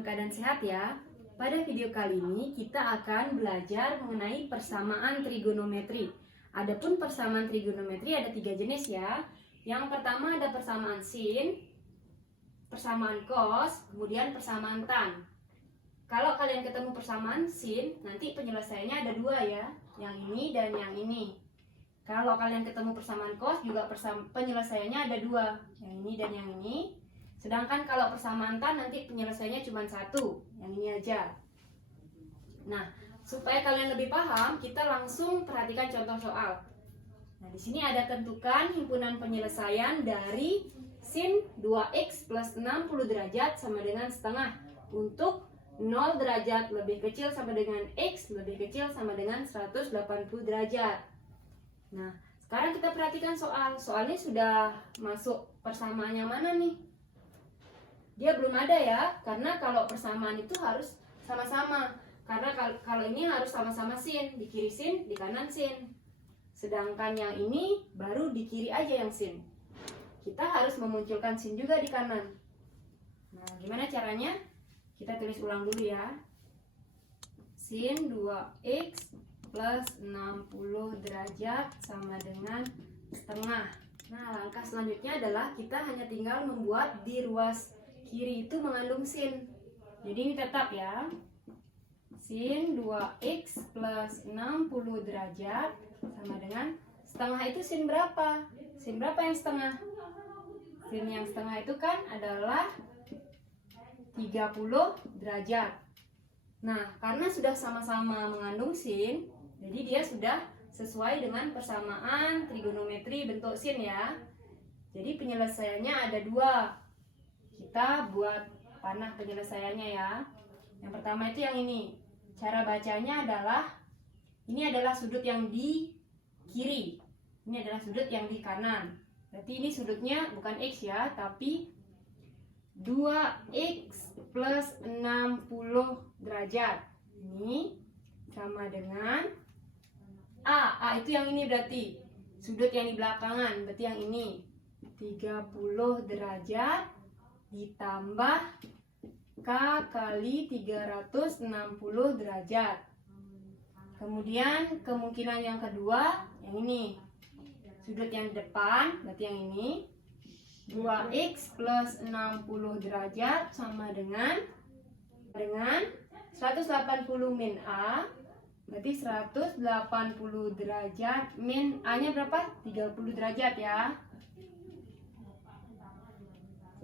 dalam keadaan sehat ya. Pada video kali ini kita akan belajar mengenai persamaan trigonometri. Adapun persamaan trigonometri ada 3 jenis ya. Yang pertama ada persamaan sin, persamaan cos, kemudian persamaan tan. Kalau kalian ketemu persamaan sin, nanti penyelesaiannya ada 2 ya. Yang ini dan yang ini. Kalau kalian ketemu persamaan cos juga penyelesaiannya ada 2. Yang ini dan yang ini. Sedangkan kalau persamaan tan nanti penyelesaiannya cuma 1, yang ini aja. Nah, supaya kalian lebih paham, kita langsung perhatikan contoh soal. Nah, di sini ada tentukan himpunan penyelesaian dari sin 2x plus 60 derajat sama dengan setengah untuk 0 derajat lebih kecil sama dengan x lebih kecil sama dengan 180 derajat. Nah, sekarang kita perhatikan soal. Soalnya sudah masuk persamaan yang mana nih? Dia belum ada ya, karena kalau persamaan itu harus sama-sama. Karena kalau ini harus sama-sama sin, di kiri sin, di kanan sin. Sedangkan yang ini baru di kiri aja yang sin. Kita harus memunculkan sin juga di kanan. Nah, gimana caranya? Kita tulis ulang dulu ya. Sin 2x plus 60 derajat sama dengan setengah. Nah, langkah selanjutnya adalah kita hanya tinggal membuat di ruas kiri itu mengandung sin. Jadi ini tetap ya. Sin 2x plus 60 derajat sama dengan setengah itu sin berapa? Sin berapa yang setengah? Sin yang setengah itu kan adalah 30 derajat. Nah, karena sudah sama-sama mengandung sin, jadi dia sudah sesuai dengan persamaan trigonometri bentuk sin ya. Jadi penyelesaiannya ada 2. Kita buat panah penyelesaiannya ya. Yang pertama itu yang ini. Cara bacanya adalah ini adalah sudut yang di kiri. Ini adalah sudut yang di kanan. Berarti ini sudutnya bukan x ya, tapi 2x plus 60 derajat. Ini sama dengan A itu yang ini berarti. Sudut yang di belakangan, berarti yang ini. 30 derajat ditambah K kali 360 derajat. Kemudian kemungkinan yang kedua yang ini. Sudut yang di depan berarti yang ini. 2x plus 60 derajat sama dengan 180 min A. Berarti 180 derajat min A-nya berapa? 30 derajat ya.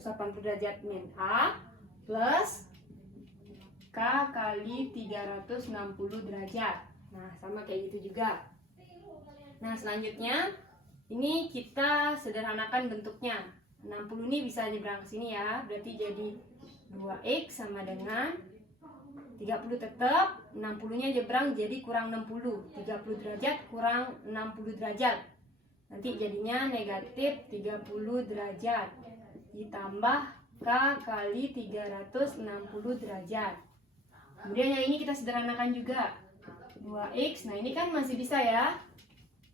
180 derajat min A plus K kali 360 derajat. Nah, sama kayak gitu juga. Nah, selanjutnya ini kita sederhanakan bentuknya. 60 ini bisa nyebrang ke sini ya. Berarti jadi 2x sama dengan 30 tetap, 60-nya nyebrang jadi kurang 60. 30 derajat kurang 60 derajat. Nanti jadinya negatif 30 derajat. Ditambah K kali 360 derajat. Kemudian yang ini kita sederhanakan juga. 2x, nah ini kan masih bisa ya.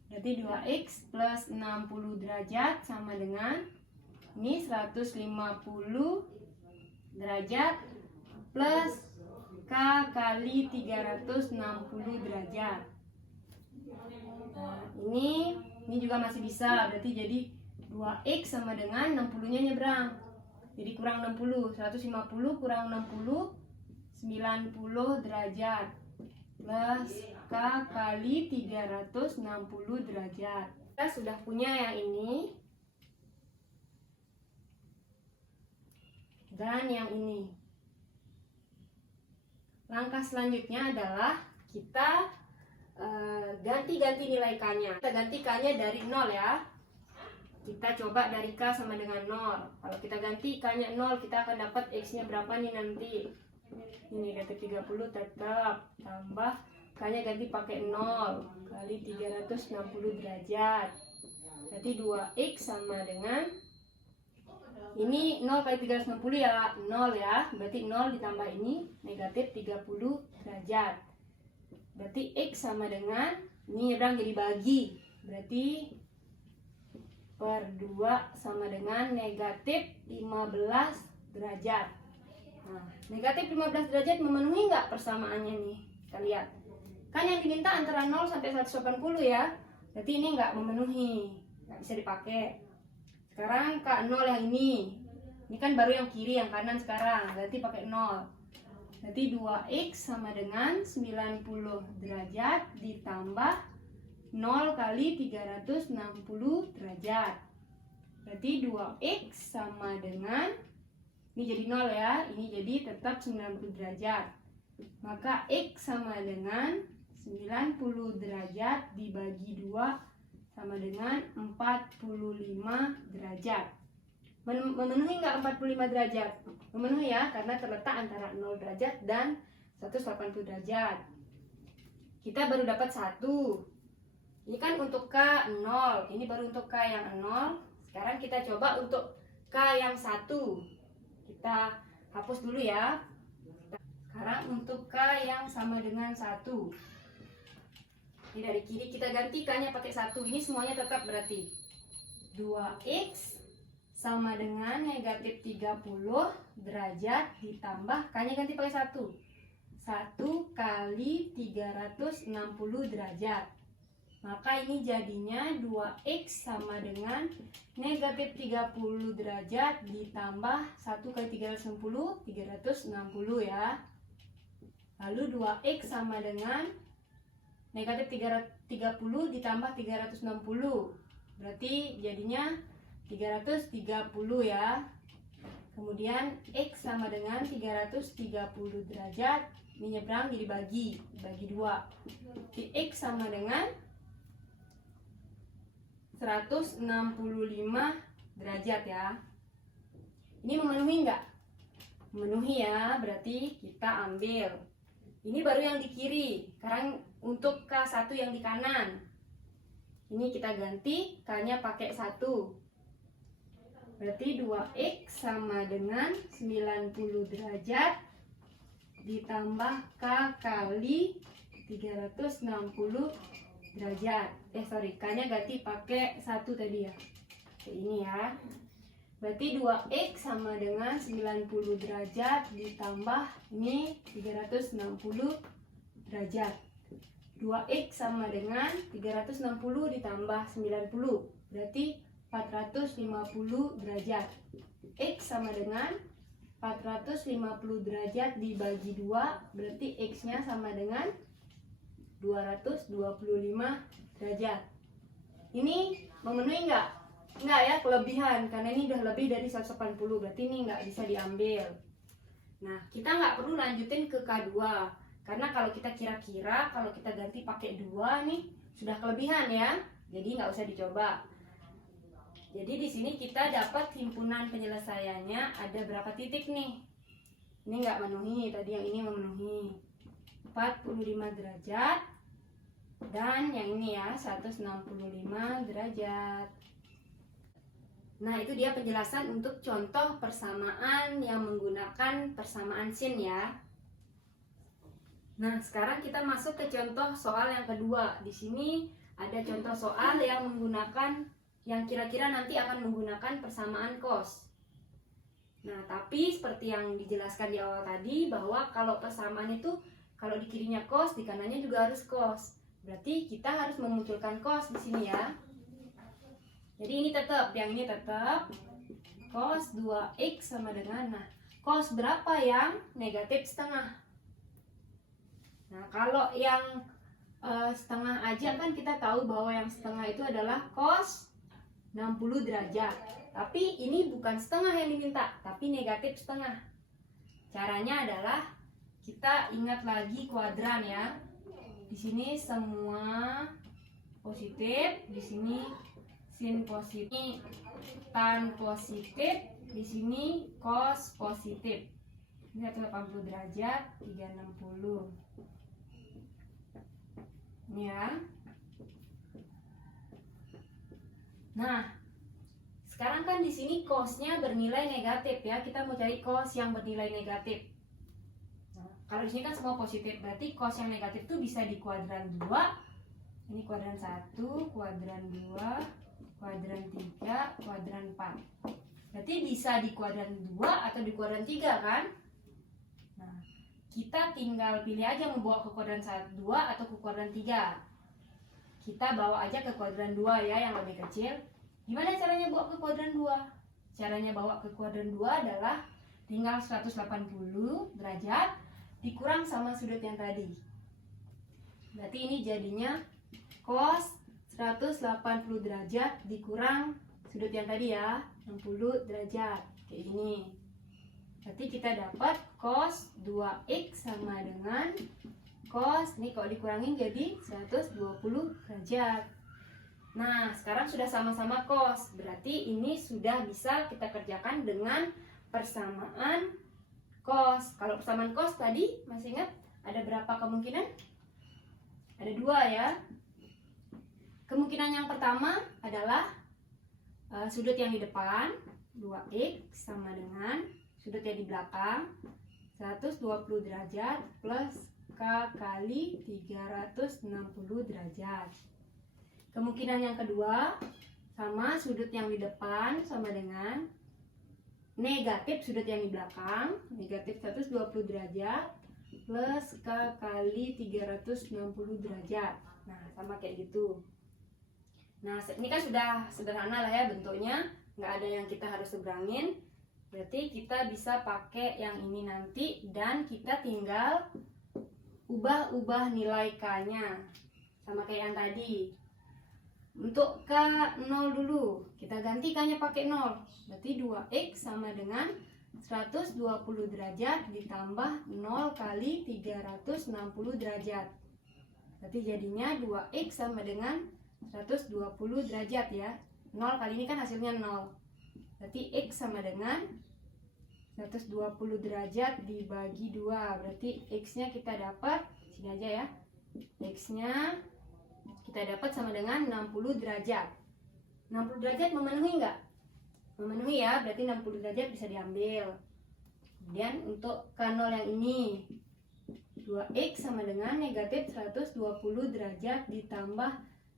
Berarti 2x plus 60 derajat sama dengan ini 150 derajat plus K kali 360 derajat. Nah, ini juga masih bisa. Berarti jadi 2x sama dengan 60-nya nyebrang. Jadi kurang 60. 150 kurang 60, 90 derajat. Plus K kali 360 derajat. Kita sudah punya yang ini. Dan yang ini. Langkah selanjutnya adalah kita ganti-ganti nilai K-nya. Kita ganti K-nya dari 0 ya. Kita coba dari K sama dengan 0. Kalau kita ganti K-nya 0, kita akan dapat X-nya berapa nih nanti? Ini negatif 30 tetap. Tambah K-nya ganti pakai 0 kali 360 derajat. Berarti 2X sama dengan ini 0 kali 360 ya 0 ya. Berarti 0 ditambah ini negatif 30 derajat. Berarti X sama dengan ini nyebrang jadi bagi. Berarti per 2 sama dengan negatif 15 derajat. Nah, negatif 15 derajat memenuhi nggak persamaannya nih? Kita lihat. Kan yang diminta antara 0 sampai 180 ya. Berarti ini nggak memenuhi, nggak bisa dipakai. Sekarang K0 yang ini. Ini kan baru yang kiri, yang kanan sekarang. Berarti pakai 0. Berarti 2x sama dengan 90 derajat ditambah 0 kali 360 derajat. Berarti 2x sama dengan, ini jadi 0 ya, ini jadi tetap 90 derajat. Maka x sama dengan 90 derajat dibagi 2 sama dengan 45 derajat. Memenuhi nggak 45 derajat? Memenuhi ya, karena terletak antara 0 derajat dan 180 derajat. Kita baru dapat 1. Ini kan untuk K 0, ini baru untuk K yang 0. Sekarang kita coba untuk K yang 1. Kita hapus dulu ya. Sekarang untuk K yang sama dengan 1. Ini dari kiri kita ganti K-nya pakai 1. Ini semuanya tetap berarti 2x sama dengan negatif 30 derajat ditambah K-nya ganti pakai 1. 1 kali 360 derajat. Maka ini jadinya 2x sama dengan negatif 30 derajat ditambah 1 kali 360, 360 ya. Lalu 2x sama dengan negatif 30 ditambah 360. Berarti jadinya 330 ya. Kemudian x sama dengan 330 derajat. Ini nyebrang jadi bagi 2. X sama dengan 165 derajat ya. Ini memenuhi enggak? Memenuhi ya, berarti kita ambil. Ini baru yang di kiri. Sekarang untuk K1 yang di kanan. Ini kita ganti K-nya pakai 1. Berarti 2x sama dengan 90 derajat ditambah K kali 360 derajat. K-nya ganti pakai 1 tadi ya. Oke, ini ya. Berarti 2x sama dengan 90 derajat ditambah ini 360 derajat. 2x sama dengan 360 ditambah 90. Berarti 450 derajat. X sama dengan 450 derajat dibagi 2, berarti X-nya sama dengan 225 derajat. Ini memenuhi enggak? Enggak ya, kelebihan. Karena ini udah lebih dari 180, berarti ini enggak bisa diambil. Nah, kita nggak perlu lanjutin ke K2. Karena kalau kita kira-kira, kalau kita ganti pakai 2 nih, sudah kelebihan ya. Jadi nggak usah dicoba. Jadi di sini kita dapat himpunan penyelesaiannya ada berapa titik nih? Ini nggak memenuhi, tadi yang ini memenuhi 45 derajat dan yang ini ya 165 derajat. Nah, itu dia penjelasan untuk contoh persamaan yang menggunakan persamaan sin ya. Nah, sekarang kita masuk ke contoh soal yang kedua. Di sini ada contoh soal yang menggunakan yang kira-kira nanti akan menggunakan persamaan cos. Nah, tapi seperti yang dijelaskan di awal tadi bahwa kalau persamaan itu kalau di kirinya cos, di kanannya juga harus cos. Berarti kita harus memunculkan cos di sini ya. Jadi ini tetap, yang ini tetap cos 2x sama dengan, nah, cos berapa yang negatif setengah? Nah, kalau yang setengah aja kan kita tahu bahwa yang setengah itu adalah cos 60 derajat. Tapi ini bukan setengah yang diminta, tapi negatif setengah. Caranya adalah kita ingat lagi kuadran ya. Di sini semua positif, di sini sin positif, tan positif, di sini cos positif. Ini 180 derajat, 360. Ini ya. Nah, sekarang kan di sini cosnya bernilai negatif ya. Kita mau cari cos yang bernilai negatif. Nah, kalau di sini kan semua positif, berarti cos yang negatif itu bisa di kuadran 2. Ini kuadran 1, kuadran 2, kuadran 3, kuadran 4. Berarti bisa di kuadran 2 atau di kuadran 3 kan? Nah, kita tinggal pilih aja mau bawa ke kuadran 2 atau ke kuadran 3. Kita bawa aja ke kuadran 2 ya, yang lebih kecil. Gimana caranya bawa ke kuadran 2? Caranya bawa ke kuadran 2 adalah tinggal 180 derajat dikurang sama sudut yang tadi. Berarti ini jadinya cos 180 derajat dikurang sudut yang tadi ya, 60 derajat. Kayak gini. Berarti kita dapat cos 2x sama dengan cos, ini kalau dikurangin jadi 120 derajat. Nah, sekarang sudah sama-sama cos. Berarti ini sudah bisa kita kerjakan dengan persamaan cos. Kalau persamaan cos tadi, masih ingat ada berapa kemungkinan? Ada 2 ya. Kemungkinan yang pertama adalah sudut yang di depan 2x sama dengan sudut yang di belakang 120 derajat plus K kali 360 derajat. Kemungkinan yang kedua sama sudut yang di depan sama dengan negatif sudut yang di belakang, negatif 120 derajat plus K kali 360 derajat. Nah, sama kayak gitu. Nah, ini kan sudah sederhana lah ya bentuknya, nggak ada yang kita harus seberangin. Berarti kita bisa pakai yang ini nanti dan kita tinggal ubah-ubah nilai K-nya sama kayak yang tadi. Untuk K0 dulu, kita ganti K-nya pakai 0. Berarti 2x sama dengan 120 derajat ditambah 0 kali 360 derajat. Berarti jadinya 2x sama dengan 120 derajat ya. 0 kali ini kan hasilnya 0. Berarti x sama dengan 120 derajat dibagi 2. Berarti x-nya kita dapat, sini aja ya. X-nya kita dapat sama dengan 60 derajat. 60 derajat memenuhi enggak? Memenuhi ya, berarti 60 derajat bisa diambil. Kemudian untuk K0 yang ini 2x sama dengan negatif 120 derajat ditambah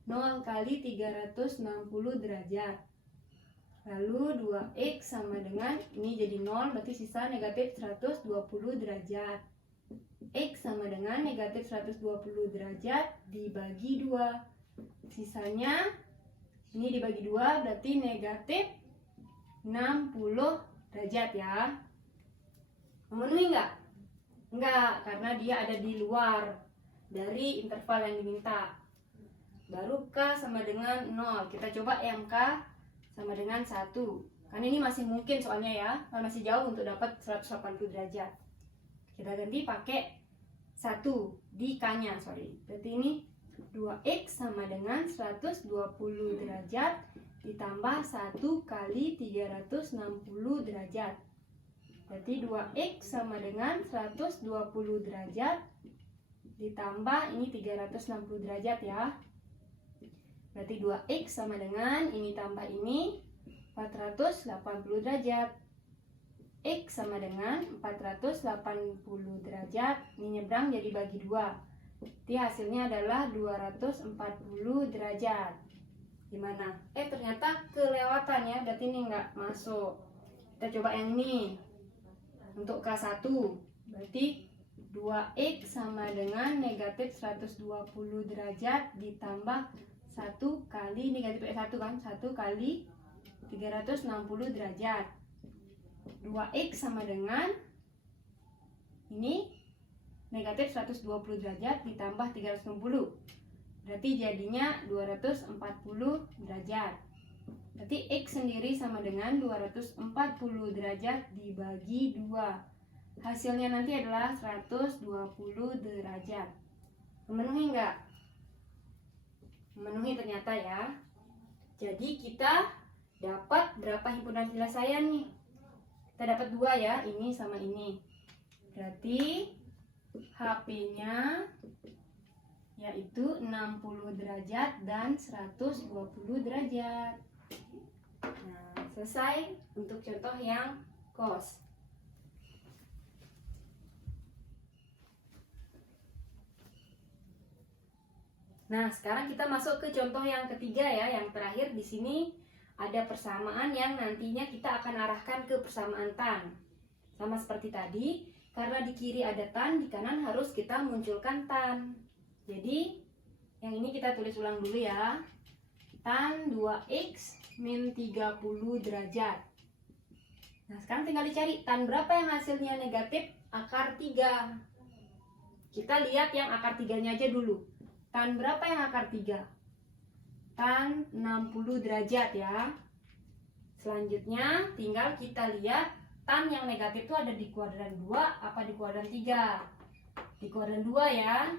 0 kali 360 derajat. Lalu 2x sama dengan, ini jadi 0, berarti sisa negatif 120 derajat. X sama dengan negatif 120 derajat dibagi 2. Sisanya, ini dibagi 2, berarti negatif 60 derajat ya. Memenuhi enggak? Enggak, karena dia ada di luar dari interval yang diminta. Baru K sama dengan 0. Kita coba yang K sama dengan 1. Kan ini masih mungkin soalnya ya, masih jauh untuk dapat 180 derajat. Kita ganti pakai 1 di K-nya, sorry. Berarti ini 2x sama dengan 120 derajat ditambah 1 kali 360 derajat. Berarti 2x sama dengan 120 derajat ditambah ini 360 derajat ya. Berarti 2x sama dengan ini tambah ini 480 derajat. X sama dengan 480 derajat. Ini nyebrang jadi bagi 2. Jadi hasilnya adalah 240 derajat. Gimana? Ternyata kelewatan ya. Berarti ini nggak masuk. Kita coba yang ini. Untuk K1 berarti 2x sama dengan negatif 120 derajat ditambah 1 kali negatif 1 kan, 1 kali 360 derajat. 2x sama dengan ini negatif 120 derajat ditambah 360. Berarti jadinya 240 derajat. Berarti x sendiri sama dengan 240 derajat dibagi 2. Hasilnya nanti adalah 120 derajat. Memenuhi enggak? Memenuhi ternyata ya. Jadi kita dapat berapa himpunan penyelesaian nih? Kita dapat 2 ya, ini sama ini. Berarti HP-nya yaitu 60 derajat dan 120 derajat. Nah, selesai untuk contoh yang cos. Nah, sekarang kita masuk ke contoh yang ketiga ya, yang terakhir di sini ada persamaan yang nantinya kita akan arahkan ke persamaan tan. Sama seperti tadi, karena di kiri ada tan, di kanan harus kita munculkan tan. Jadi yang ini kita tulis ulang dulu ya. Tan 2x min 30 derajat. Nah sekarang tinggal dicari tan berapa yang hasilnya negatif akar 3. Kita lihat yang akar 3-nya aja dulu. Tan berapa yang akar 3? Tan 60 derajat ya. Selanjutnya tinggal kita lihat tan yang negatif itu ada di kuadran 2 apa di kuadran 3? Di kuadran 2 ya.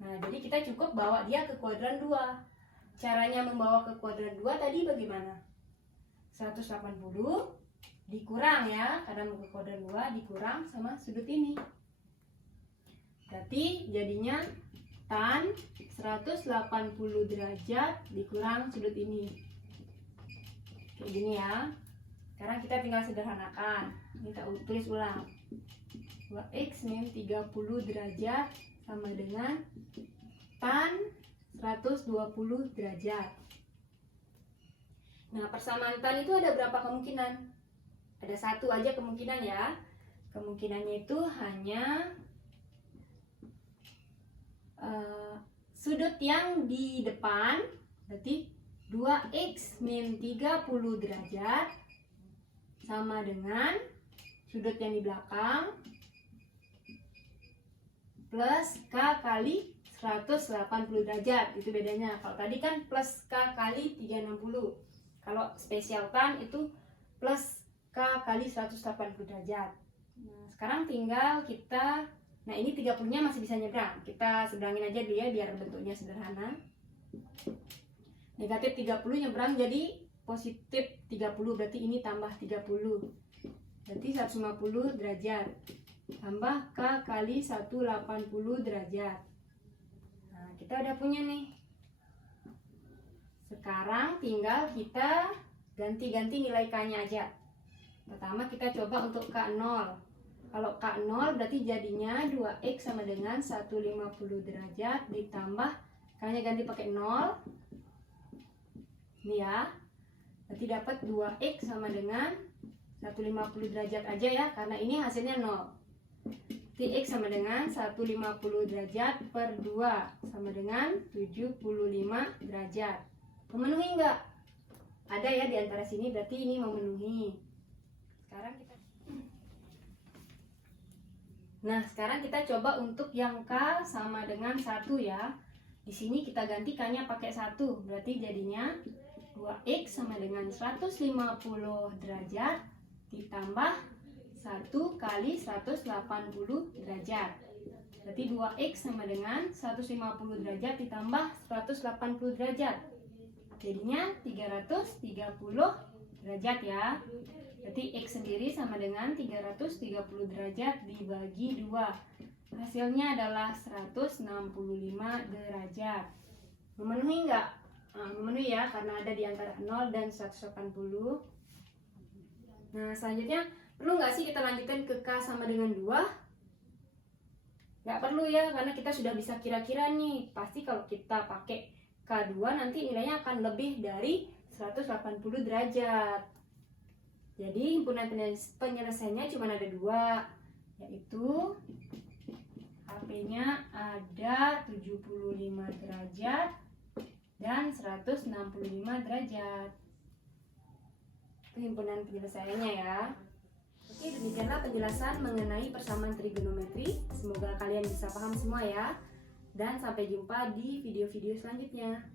Nah jadi kita cukup bawa dia ke kuadran 2. Caranya membawa ke kuadran 2 tadi bagaimana? 180 dikurang ya, karena mau ke kuadran 2 dikurang sama sudut ini. Berarti jadinya tan 180 derajat dikurang sudut ini. Kayak gini ya. Sekarang kita tinggal sederhanakan. Kita tulis ulang. 2x min 30 derajat sama dengan tan 120 derajat. Nah, persamaan tan itu ada berapa kemungkinan? Ada satu aja kemungkinan ya. Kemungkinannya itu hanya sudut yang di depan, berarti 2x min 30 derajat sama dengan sudut yang di belakang plus k kali 180 derajat. Itu bedanya. Kalau tadi kan plus k kali 360. Kalau spesial tan itu plus k kali 180 derajat. Nah, sekarang tinggal kita, nah ini 30-nya masih bisa nyebrang. Kita seberangin aja dulu ya biar bentuknya sederhana. Negatif 30 nyebrang jadi positif 30, berarti ini tambah 30. Berarti 150 derajat. Tambah k kali 180 derajat. Nah, kita udah punya nih. Sekarang tinggal kita ganti-ganti nilai k-nya aja. Pertama kita coba untuk k0. Kalau k0 berarti jadinya 2x sama dengan 150 derajat ditambah k-nya ganti pakai 0. Ini ya. Berarti dapat 2x sama dengan 150 derajat aja ya, karena ini hasilnya 0. X sama dengan 150 derajat per 2 sama dengan 75 derajat. Memenuhi enggak? Ada ya di antara sini, berarti ini memenuhi. Sekarang kita coba untuk yang K sama dengan 1 ya. Di sini kita ganti K-nya pakai 1, berarti jadinya 2x sama dengan 150 derajat ditambah 1 kali 180 derajat. Berarti 2x sama dengan 150 derajat ditambah 180 derajat. Jadinya 330 derajat ya. Berarti x sendiri sama dengan 330 derajat dibagi 2. Hasilnya adalah 165 derajat. Memenuhi enggak? Nah, memenuhi ya, karena ada di antara 0 dan 180. Nah, selanjutnya perlu nggak sih kita lanjutkan ke K sama dengan 2? Nggak perlu ya, karena kita sudah bisa kira-kira nih. Pasti kalau kita pakai K2 nanti nilainya akan lebih dari 180 derajat. Jadi himpunan penyelesaiannya cuma ada 2, yaitu HP-nya ada 75 derajat dan 165 derajat. Itu himpunan penyelesaiannya ya. Oke, demikianlah penjelasan mengenai persamaan trigonometri. Semoga kalian bisa paham semua ya. Dan sampai jumpa di video-video selanjutnya.